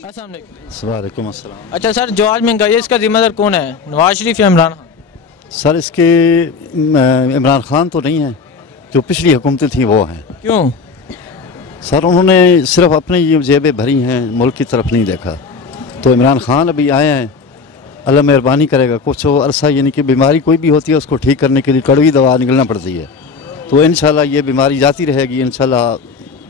अस्सलाम वालेकुम। वालेकुम अस्सलाम। अच्छा सर, जो आज महंगाई है इसका जिम्मेदार कौन है, नवाज शरीफ या इमरान खान? सर इसके इमरान खान तो नहीं है, जो पिछली हुकूमतें थी वो हैं। क्यों? सर उन्होंने सिर्फ अपनी ये जेबें भरी हैं, मुल्क की तरफ नहीं देखा। तो इमरान खान अभी आए हैं, अल्लाह मेहरबानी करेगा। कुछ अरसा यानी कि बीमारी कोई भी होती है उसको ठीक करने के लिए कड़वी दवा निकलना पड़ती है, तो इंशाल्लाह ये बीमारी जाती रहेगी। इंशाल्लाह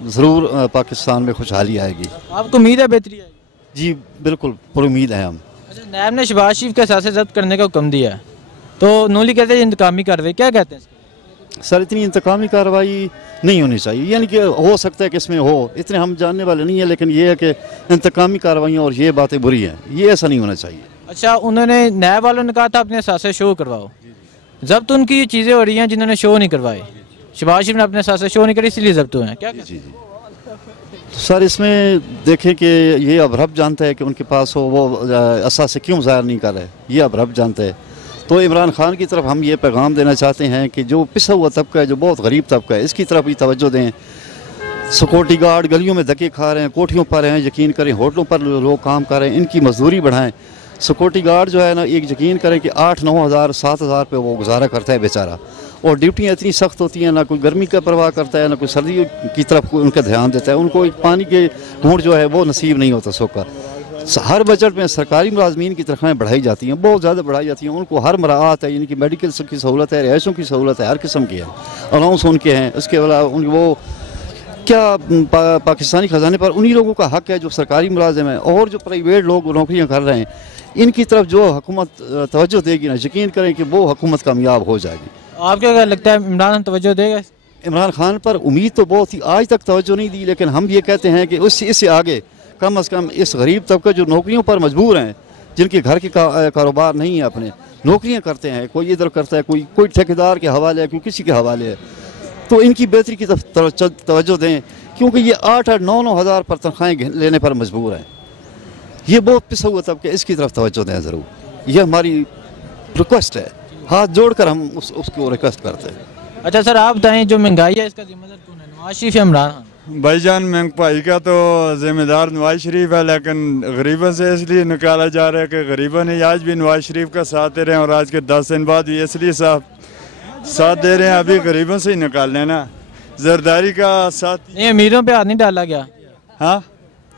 ज़रूर पाकिस्तान में खुशहाली आएगी। आपको उम्मीद है बेहतरी आएगी? जी बिल्कुल, पूरी उम्मीद है हम। अच्छा, नैब ने शहबाज शरीफ के साथ जब्त करने का हुक्म दिया है, तो नूली कहते हैं इंतकामी कार्रवाई, क्या कहते हैं इसको? सर इतनी इंतकामी कार्रवाई नहीं होनी चाहिए, यानी कि हो सकता है कि इसमें हो, इतने हम जानने वाले नहीं है, लेकिन ये है कि इंतकामी कार्रवाइयाँ और ये बातें बुरी हैं, ये ऐसा नहीं होना चाहिए। अच्छा, उन्होंने नैब वालों ने कहा था अपने साथ से शो करवाओ, जब्त उनकी ये चीज़ें हो रही हैं जिन्होंने शो नहीं करवाए। शहबाज शरीफ ने अपने साथ से शो नहीं करी इसलिए जब्त हुए हैं, क्या? जी जी। तो सर इसमें देखें कि ये अब रब जानता है कि उनके पास हो, वो असास से क्यों ज़ाहिर नहीं कर रहे, ये अब रब जानता है। तो इमरान खान की तरफ हम ये पैगाम देना चाहते हैं कि जो पिसा हुआ तबका है, जो बहुत गरीब तबका है, इसकी तरफ भी तवज्जो दें। सिक्योरिटी गार्ड गलियों में धक्के खा रहे हैं, कोठियों पर हैं, यकीन करें होटलों पर लोग काम कर रहे हैं, इनकी मजदूरी बढ़ाएं। सिक्योरिटी गार्ड जो है ना, एक यकीन करें कि 8-9 हज़ार 7 हज़ार पे वो गुजारा करता है बेचारा, और ड्यूटियाँ इतनी सख्त होती हैं, ना कोई गर्मी का परवाह करता है, ना कोई सर्दी की तरफ उनका ध्यान देता है। उनको एक पानी के घूंट जो है वो नसीब नहीं होता सोखा। हर बजट में सरकारी मुलाजमीन की तनख्वाहें बढ़ाई जाती हैं, बहुत ज़्यादा बढ़ाई जाती हैं, उनको हर मराहत है, यानी कि मेडिकल की सहूलत है, रिहायशों की सहूलत है, हर किस्म की है, अलाउंस उनके हैं। उसके अलावा वो क्या पाकिस्तानी ख़जाने पर उन्हीं लोगों का हक है जो सरकारी मुलाजिम हैं, और जो प्राइवेट लोग नौकरियाँ कर रहे हैं, इनकी तरफ जो हुकूमत तवज्जो देगी ना, यकीन करें कि वो हुकूमत कामयाब हो जाएगी। आपको क्या लगता है इमरान खान तवज्जो देगा? इमरान खान पर उम्मीद तो बहुत ही, आज तक तवज्जो नहीं दी, लेकिन हम ये कहते हैं कि इससे आगे कम से कम इस गरीब तबका जो नौकरियों पर मजबूर हैं, जिनके घर के कारोबार नहीं है, अपने नौकरियां करते हैं, कोई इधर करता है, कोई ठेकेदार के हवाले है, कोई किसी के हवाले है, तो इनकी बेहतरी की तरफ तवज्जो दें, क्योंकि ये 8-9 हज़ार पर तनख्वाहें लेने पर मजबूर हैं। ये बहुत पिसा हुआ तबका, इसकी तरफ तवज्जो दें ज़रूर, ये हमारी रिक्वेस्ट है, हाथ जोड़कर हम उसको रिक्वेस्ट करते हैं। अच्छा सर, आप बताएं जो महंगाई है इसका जिम्मेदार कौन है, नवाज शरीफ या इमरान खान? भाईजान महंगाई का तो जिम्मेदार नवाज शरीफ है, लेकिन गरीबों से इसलिए निकाला जा रहा है कि गरीबों ने आज भी नवाज शरीफ का साथ दे रहे हैं, और आज के 10 दिन बाद भी इसलिए साथ दे रहे हैं, अभी गरीबों से ही निकाल लेना। जरदारी का साथ नहीं, अमीरों पे हाथ नहीं डाला गया? हाँ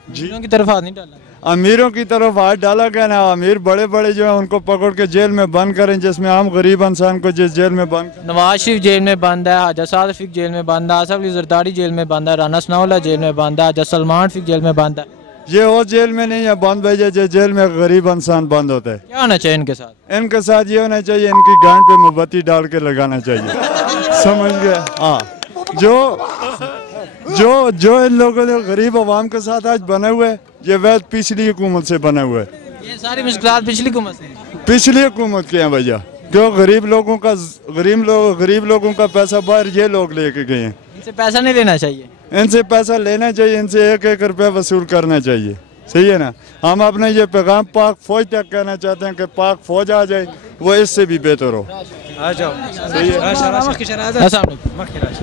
जी, अमीरों की तरफ हाथ नहीं डाला गया? अमीरों की तरफ हाथ डाला गया ना, अमीर बड़े बड़े जो है उनको पकड़ के जेल में बंद करें, जिसमें आम गरीब इंसान को जिस जेल में बंद। नवाज शरीफ जेल में बंद है, हाजा साद रफीक जेल में बंद है, आसफ अली जरदारी जेल में बंद है, राना सनाउल्लाह जेल में बंद है, हाजा सलमान रफीक जेल में बंद है। ये वो जेल में नहीं है बंद भेजे, जो जेल में गरीब इंसान बंद होता है। क्या होना चाहिए इनके साथ? इनके साथ ये होना चाहिए, इनकी गांड पे मोमबत्ती डाल के लगाना चाहिए, समझ गए? हाँ, जो इन लोगों ने गरीब अवाम के साथ आज बने हुए, ये वैध पिछली हुकूमत से बने हुए। ये सारी मुश्किलात पिछली हुकूमत से? पिछली हुकूमत के हैं भैया, क्यों गरीब लोगों का पैसा बाहर ये लोग लेके गए हैं। इनसे पैसा नहीं लेना चाहिए? इनसे पैसा लेना चाहिए, इनसे 1-1 रुपया वसूल करना चाहिए, सही है ना। हम अपने ये पैगाम पाक फौज तक कहना चाहते हैं कि पाक फौज आ जाए, वो इससे भी बेहतर हो। आ जाओ, सही है।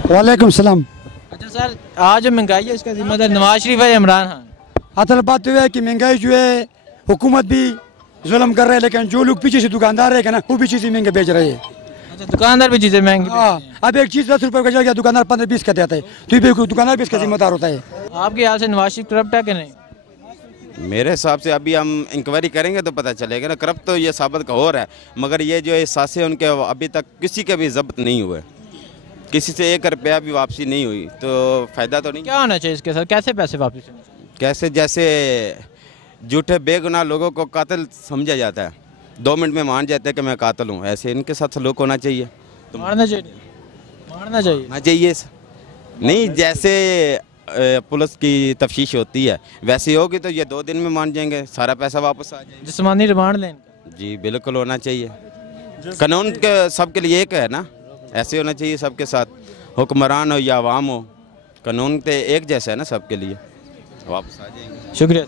वालेकुम सलाम। अच्छा सर, आज जो महंगाई है इसका जिम्मेदार नवाज शरीफ है या इमरान खान? असल बात तो है कि महंगाई जो है, हुकूमत भी जुल्म कर रहे हैं, लेकिन जो लोग पीछे से दुकानदार है ना, वो भी चीज़ें महंगे बेच रहे हैं। अच्छा, दुकानदार भी चीज़ें महंगी? हाँ, अब एक चीज़ 10 रुपये का जाएगा, दुकानदार 15-20 का देता है, तो ये दुकानदार भी इसका जिम्मेदार होता है। आपके यहाँ से नवाज शरीफ करप्ट है कि नहीं? मेरे हिसाब से अभी हम इंक्वायरी करेंगे तो पता चलेगा ना। करप्ट तो ये साबित का हो रहा है, मगर ये जो एहसासे उनके अभी तक किसी के भी जब्त नहीं हुए, किसी से 1 रुपया भी वापसी नहीं हुई, तो फ़ायदा तो नहीं। क्या होना चाहिए इसके साथ, कैसे पैसे वापस होने चाहिए? कैसे, जैसे झूठे बेगुनाह लोगों को कातिल समझा जाता है, 2 मिनट में मान जाते हैं कि मैं कातिल हूँ, ऐसे इनके साथ सलूक होना चाहिए। तो मारना चाहिए नहीं, जैसे पुलिस की तफ्तीश होती है वैसे होगी तो ये 2 दिन में मान जाएंगे, सारा पैसा वापस आ जाएगा। जिस्मानी रिमांड लें? जी बिल्कुल होना चाहिए, कानून के सबके लिए एक है ना, ऐसे होना चाहिए सबके साथ, हुक्मरान हो या आवाम हो, कानून तो एक जैसा है ना सबके लिए, वापस आ जाएंगे। शुक्रिया।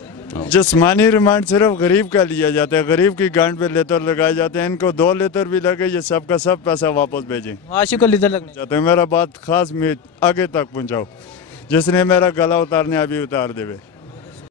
जिस्मानी रिमांड सिर्फ गरीब का लिया जाता है, गरीब की गांड पे लेतर लगाए जाते हैं, इनको 2 लेतर भी लगे, ये सबका सब पैसा वापस भेजें। आशिक को लेतर लगने चाहते हैं, मेरा बात खास में आगे तक पहुँचाओ, जिसने मेरा गला उतारने अभी उतार देवे।